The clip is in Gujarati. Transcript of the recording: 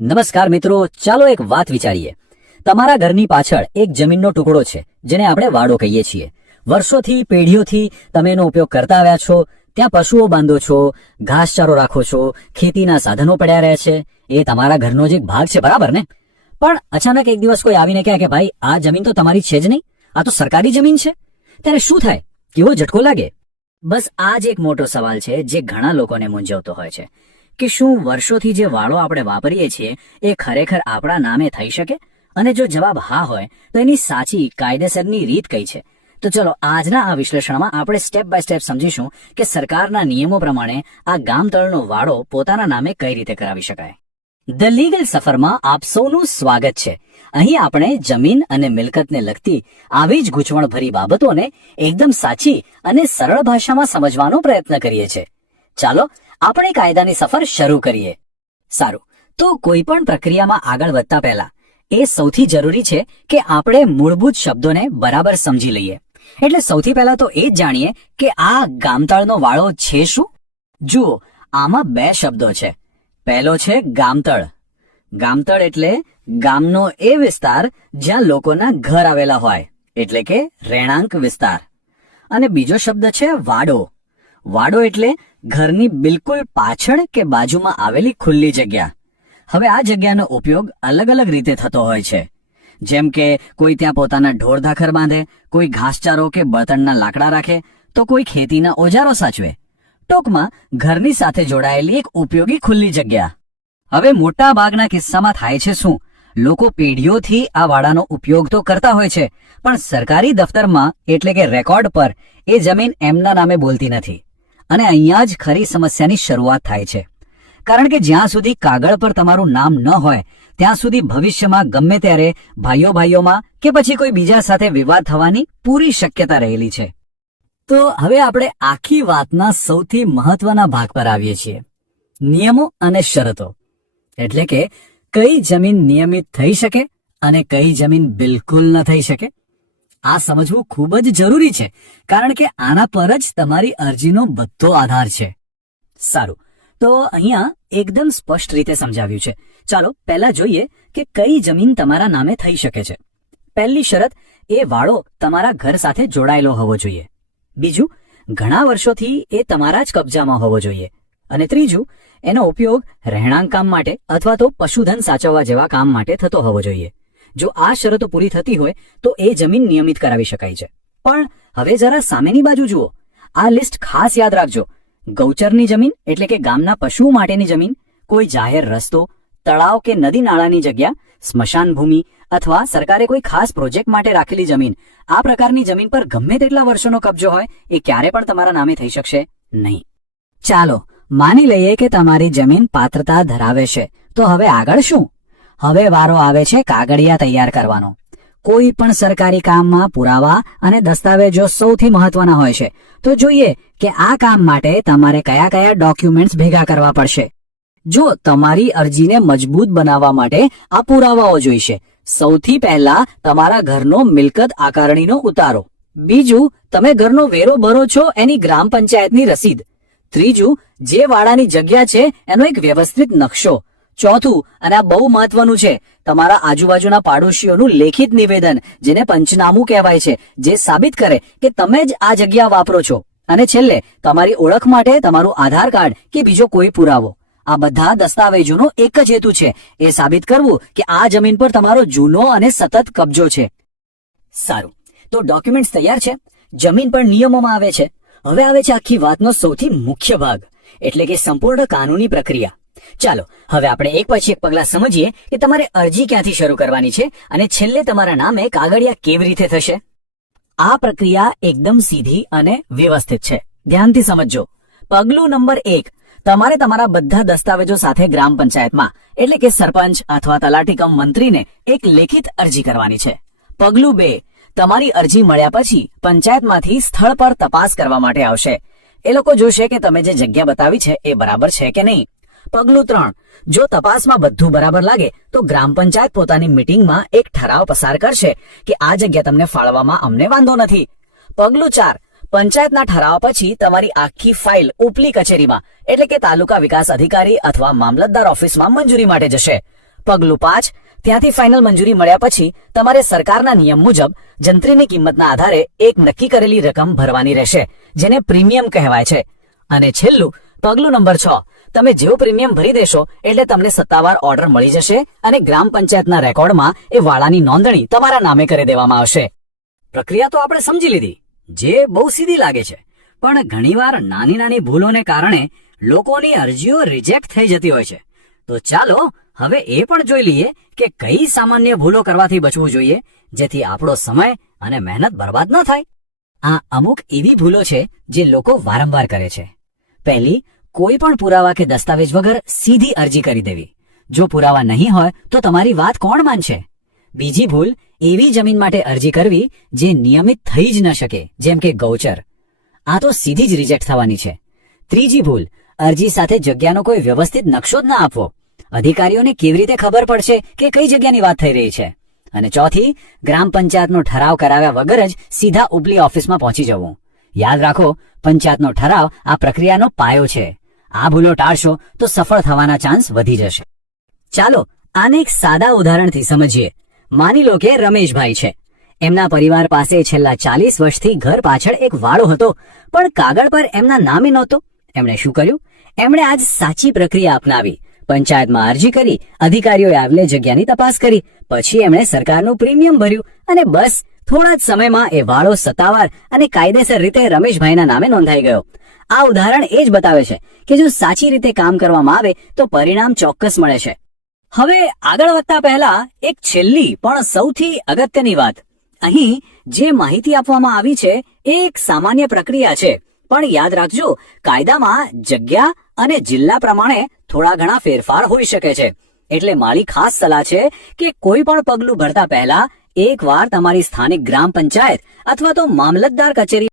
નમસ્કાર મિત્રો, ચાલો એક વાત વિચારીએ. તમારા ઘરની પાછળ એક જમીનનો ટુકડો છે જેને આપણે વાડો કહીએ છીએ. વર્ષોથી પેઢીઓથી તમે એનો ઉપયોગ કરતા આવ્યા છો. ત્યાં પશુઓ બાંધો છો, ઘાસચારો રાખો છો, ખેતીના સાધનો પડ્યા રહ્યા છે. એ તમારા ઘરનો જ એક ભાગ છે, બરાબર ને? પણ અચાનક એક દિવસ કોઈ આવીને કહે કે ભાઈ આ જમીન તો તમારી છે જ નહીં, આ તો સરકારી જમીન છે. ત્યારે શું થાય? કેવો ઝટકો લાગે? બસ આ જ એક મોટો સવાલ છે જે ઘણા લોકોને મૂંઝવતો હોય છે કે શું વર્ષોથી જે વાડો આપણે વાપરીએ છીએ એ ખરેખર આપણા નામે થઈ શકે? અને જો જવાબ હા હોય તો એની સાચી કાયદેસરની રીત કઈ છે? તો ચલો આજના આ વિશ્લેષણમાં આપણે સ્ટેપ બાય સ્ટેપ સમજીશું કે સરકારના નિયમો પ્રમાણે આ ગામતળનો વાડો પોતાના નામે કઈ રીતે કરાવી શકાય. ધ લીગલ સફરમાં આપ સૌનું સ્વાગત છે. અહીં આપણે જમીન અને મિલકતને લગતી આવી જ ગૂંચવણભરી બાબતોને એકદમ સાચી અને સરળ ભાષામાં સમજવાનો પ્રયત્ન કરીએ છીએ. ચાલો આપણે કાયદાની સફર શરૂ કરીએ. સારું, તો કોઈ પણ પ્રક્રિયામાં આગળ વધતા પહેલા એ સૌથી જરૂરી છે કે આપણે મૂળભૂત શબ્દોને બરાબર સમજી લઈએ. એટલે સૌથી પહેલા તો એ જ જાણીએ કે આ ગામતળનો વાડો છે શું. જુઓ, આમાં બે શબ્દો છે. પહેલો છે ગામતળ. ગામતળ એટલે ગામનો એ વિસ્તાર જ્યાં લોકોના ઘર આવેલા હોય, એટલે કે રહેણાંક વિસ્તાર. અને બીજો શબ્દ છે વાડો. વાડો એટલે ઘરની બિલકુલ પાછળ કે બાજુમાં આવેલી ખુલ્લી જગ્યા. હવે આ જગ્યાનો ઉપયોગ અલગ અલગ રીતે થતો હોય છે. જેમ કે કોઈ ત્યાં પોતાના ઢોર ધાખર બાંધે, કોઈ ઘાસચારો કે બળતણના લાકડા રાખે, તો કોઈ ખેતીના ઓજારો સાચવે. ટૂંકમાં ઘરની સાથે જોડાયેલી એક ઉપયોગી ખુલ્લી જગ્યા. હવે મોટા ભાગના કિસ્સામાં થાય છે શું? લોકો પેઢીઓથી આ વાડાનો ઉપયોગ તો કરતા હોય છે, પણ સરકારી દફતરમાં એટલે કે રેકોર્ડ પર એ જમીન એમના નામે બોલતી નથી. અને અહીંયા જ ખરી સમસ્યાની શરૂઆત થાય છે. કારણ કે જ્યાં સુધી કાગળ પર તમારું નામ ન હોય ત્યાં સુધી ભવિષ્યમાં ગમે ત્યારે ભાઈઓમાં કે પછી કોઈ બીજા સાથે વિવાદ થવાની પૂરી શક્યતા રહેલી છે. તો હવે આપણે આખી વાતના સૌથી મહત્વના ભાગ પર આવીએ છીએ, નિયમો અને શરતો. એટલે કે કઈ જમીન નિયમિત થઈ શકે અને કઈ જમીન બિલકુલ ન થઈ શકે. આ સમજવું ખૂબ જ જરૂરી છે, કારણ કે આના પર જ તમારી અરજીનો બધો આધાર છે. સારું, તો અહીંયા એકદમ સ્પષ્ટ રીતે સમજાવ્યું છે. ચાલો પહેલા જોઈએ કે કઈ જમીન તમારા નામે થઈ શકે છે. પહેલી શરત, એ વાડો તમારા ઘર સાથે જોડાયેલો હોવો જોઈએ. બીજું, ઘણા વર્ષોથી એ તમારા જ કબજામાં હોવો જોઈએ. અને ત્રીજું, એનો ઉપયોગ રહેણાંક કામ માટે અથવા તો પશુધન સાચવવા જેવા કામ માટે થતો હોવો જોઈએ. જો આ શરતો પૂરી થતી હોય તો એ જમીન નિયમિત કરાવી શકાય છે. પણ હવે જરા સામેની બાજુ જુઓ. આ લિસ્ટ ખાસ યાદ રાખજો. ગૌચરની જમીન એટલે કે ગામના પશુઓ માટેની જમીન, કોઈ જાહેર રસ્તો, તળાવ કે નદી નાળાની જગ્યા, સ્મશાન ભૂમિ અથવા સરકારે કોઈ ખાસ પ્રોજેક્ટ માટે રાખેલી જમીન, આ પ્રકારની જમીન પર ગમે તેટલા વર્ષોનો કબજો હોય એ ક્યારે પણ તમારા નામે થઈ શકશે નહીં. ચાલો માની લઈએ કે તમારી જમીન પાત્રતા ધરાવે છે. તો હવે આગળ શું? હવે વારો આવે છે કાગળિયા તૈયાર કરવાનો. કોઈ પણ સરકારી કામમાં પુરાવા અને દસ્તાવેજો સૌથી મહત્વના હોય છે. તો જોઈએ કે આ કામ માટે તમારે કયા કયા ડોક્યુમેન્ટ્સ ભેગા કરવા પડશે. જો તમારી અરજીને મજબૂત બનાવવા માટે આ પુરાવાઓ જોઈશે. સૌથી પહેલા તમારા ઘરનો મિલકત આકારણીનો ઉતારો. બીજું, તમે ઘરનો વેરો ભરો છો એની ગ્રામ પંચાયતની રસીદ. ત્રીજું, જે વાડાની જગ્યા છે એનો એક વ્યવસ્થિત નકશો. ચોથું, અને આ બહુ મહત્વનું છે, તમારા આજુબાજુના પાડોશીઓનું લેખિત નિવેદન, જેને પંચનામું કહેવાય છે, જે સાબિત કરે કે તમે જ આ જગ્યા વાપરો છો. અને છેલ્લે, તમારી ઓળખ માટે તમારું આધાર કાર્ડ કે બીજો કોઈ પુરાવો. આ બધા દસ્તાવેજોનો એક જ હેતુ છે, એ સાબિત કરવું કે આ જમીન પર તમારો જૂનો અને સતત કબજો છે. સારું, તો ડોક્યુમેન્ટ્સ તૈયાર છે, જમીન પર નિયમોમાં આવે છે. હવે આવે છે આખી વાતનો સૌથી મુખ્ય ભાગ, એટલે કે સંપૂર્ણ કાનૂની પ્રક્રિયા. ચાલો હવે આપણે એક પછી એક પગલા સમજીએ કે તમારે અરજી ક્યાંથી શરૂ કરવાની છે અને છેલ્લે તમારા નામે કાગળિયા કેવી રીતે થશે. આ પ્રક્રિયા એકદમ સીધી અને વ્યવસ્થિત છે. ધ્યાનથી સમજજો. પગલું નંબર 1, તમારે તમારા બધા દસ્તાવેજો સાથે ગ્રામ પંચાયતમાં એટલે કે સરપંચ અથવા તલાટી કમ મંત્રીને એક લેખિત અરજી કરવાની છે. પગલું 2, તમારી અરજી મળ્યા પછી પંચાયતમાંથી સ્થળ પર તપાસ કરવા માટે આવશે. એ લોકો જોશે કે તમે જે જગ્યા બતાવી છે એ બરાબર છે કે નહીં. પગલું 3, જો તપાસમાં બધું બરાબર લાગે તો ગ્રામ પંચાયત પોતાની મીટિંગમાં એક ઠરાવ પસાર કરશે કે આ જગ્યા તમને ફાળવવામાં અમને વાંધો નથી. પગલું 4, પંચાયતના ઠરાવ પછી તમારી આખી ફાઇલ ઉપલી કચેરીમાં એટલે કે તાલુકા વિકાસ અધિકારી અથવા મામલતદાર ઓફિસમાં મંજૂરી માટે જશે. પગલું 5, ત્યાંથી ફાઇનલ મંજૂરી મળ્યા પછી તમારે સરકારના નિયમ મુજબ જંત્રીની કિંમતના આધારે એક નક્કી કરેલી રકમ ભરવાની રહેશે, જેને પ્રીમિયમ કહેવાય છે. અને છેલ્લું પગલું નંબર 6, તમે જેવો પ્રીમિયમ ભરી દેશો એટલે તમને સત્તાવાર ઓર્ડર મળી જશે અને ગ્રામ પંચાયતના રેકોર્ડમાં એ વાડાની નોંધણી તમારા નામે કરી દેવામાં આવશે. પ્રક્રિયા તો આપણે સમજી લીધી, જે બહુ સીધી લાગે છે, પણ ઘણીવાર નાની નાની ભૂલોને કારણે લોકોની અરજીઓ રિજેક્ટ થઈ જતી હોય છે. તો ચાલો હવે એ પણ જોઈ લઈએ કે કઈ સામાન્ય ભૂલો કરવાથી બચવું જોઈએ જેથી આપણો સમય અને મહેનત બરબાદ ન થાય. આ અમુક એવી ભૂલો છે જે લોકો વારંવાર કરે છે. પહેલી, કોઈ પણ પુરાવા કે દસ્તાવેજ વગર સીધી અરજી કરી દેવી. જો પુરાવા નહીં હોય તો તમારી વાત કોણ માનશે? બીજી ભૂલ, એવી જમીન માટે અરજી કરવી જે નિયમિત થઈ જ ન શકે, જેમ કે ગૌચર. આ તો સીધી જ રિજેક્ટ થવાની છે. ત્રીજી ભૂલ, અરજી સાથે જગ્યાનો કોઈ વ્યવસ્થિત નકશો જ ના આપવો. અધિકારીઓને કેવી રીતે ખબર પડશે કે કઈ જગ્યાની વાત થઈ રહી છે? અને ચોથી, ગ્રામ પંચાયતનો ઠરાવ કરાવ્યા વગર જ સીધા ઉપલી ઓફિસમાં પહોંચી જવું. યાદ રાખો, પંચાયતનો ઠરાવ આ પ્રક્રિયાનો પાયો છે. આ ભૂલો ટાળશો તો સફળ થવાના ચાન્સ વધી જશે. ચાલો આને એક સાદા ઉદાહરણથી સમજીએ. માની લો કે રમેશભાઈ છે. એમના પરિવાર પાસે છેલ્લા 40 વર્ષથી ઘર પાછળ એક વાડો હતો, પણ કાગળ પર એમના નામે નહોતો. એમણે શું કર્યું? એમણે આજ સાચી પ્રક્રિયા અપનાવી. પંચાયતમાં અરજી કરી, અધિકારીઓએ આવેલી જગ્યાની તપાસ કરી, પછી એમણે સરકારનું પ્રીમિયમ ભર્યું અને બસ થોડા જ સમયમાં એ વાડો સત્તાવાર અને કાયદેસર રીતે રમેશભાઈના નામે નોંધાઈ ગયો. આ ઉદાહરણ એ જ બતાવે છે કે જો સાચી રીતે કામ કરવામાં આવે તો પરિણામ ચોક્કસ મળે છે. હવે આગળ વધતા પહેલા એક છેલ્લી પણ સૌથી અગત્યની વાત. અહીં જે માહિતી આપવામાં આવી છે એ એક સામાન્ય પ્રક્રિયા છે, પણ યાદ રાખજો, કાયદામાં જગ્યા અને જિલ્લા પ્રમાણે થોડા ઘણા ફેરફાર હોઈ શકે છે. એટલે મારી ખાસ સલાહ છે કે કોઈ પણ પગલું ભરતા પહેલા એકવાર તમારી સ્થાનિક ગ્રામ પંચાયત અથવા તો મામલતદાર કચેરી